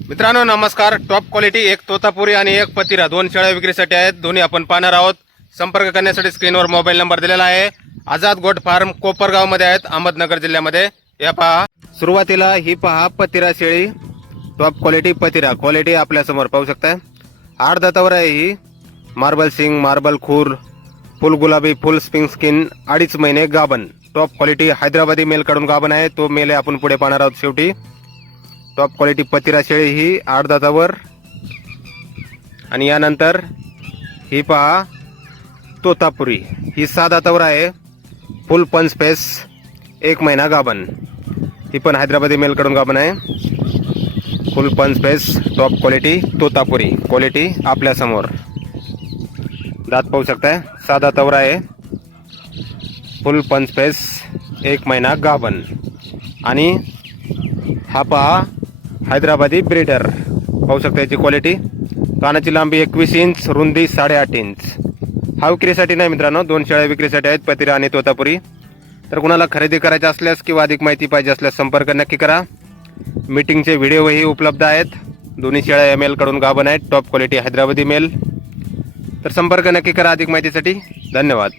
मित्रांनो नमस्कार. Top quality एक तोतापुरी आणि एक पतिरा. दोन शेळ्या विक्रीसाठी आहेत. दोन्ही आपण पाहणार आहोत. संपर्क करण्यासाठी स्क्रीनवर मोबाईल नंबर दिलेला आहे. आझाद गोट फार्म कोपरगावमध्ये आहेत अहमदनगर जिल्ह्यामध्ये. या पहा. सुरुवातीला ही पहा पतिरा शेळी. Top quality पतिरा. क्वालिटी आपल्यासमोर पाहू शकताय. आठ दातावर आहे ही. मार्बल सिंग मार्बल खूर फुल गुलाबी फुल स्पिंग स्किन अडीच महिने गाबन टॉप क्वालिटी हैदराबादी मेलकडून गाबन आहे. तो मेल आपण पुढे पाहणार आहोत शेवटी. टॉप क्वालिटी पतिरा शेळी ही आठ दातावर. आणि यानंतर ही पहा तोतापुरी. ही सहा दातावर आहे. फुल पन स्पेस एक महिना गाबन ही पण हैदराबादी मेलकडून गाबन आहे. फुल पन space top quality Totapuri. Quality आपल्यासमोर दात पाहू शकताय. सहा दातावर आहे. फुल पन स्पेस एक महिना गाबन आणि हा पहा हैदराबादी ब्रीडर पाहू शकता याची क्वालिटी कानाची लांबी एकवीस इंच रुंदी साडेआठ इंच हा विक्रीसाठी नाही मित्रांनो दोन शेळ्या विक्रीसाठी आहेत पतिरा आणि तोतापुरी. तर कुणाला खरेदी करायची असल्यास किंवा अधिक माहिती पाहिजे असल्यास संपर्क नक्की करा. मीटिंगचे व्हिडिओही उपलब्ध आहेत. दोन्ही शेळ्या एम एलकडून गाभण आहेत. टॉप क्वालिटी हैदराबादी मेल तर संपर्क नक्की करा अधिक माहितीसाठी. धन्यवाद.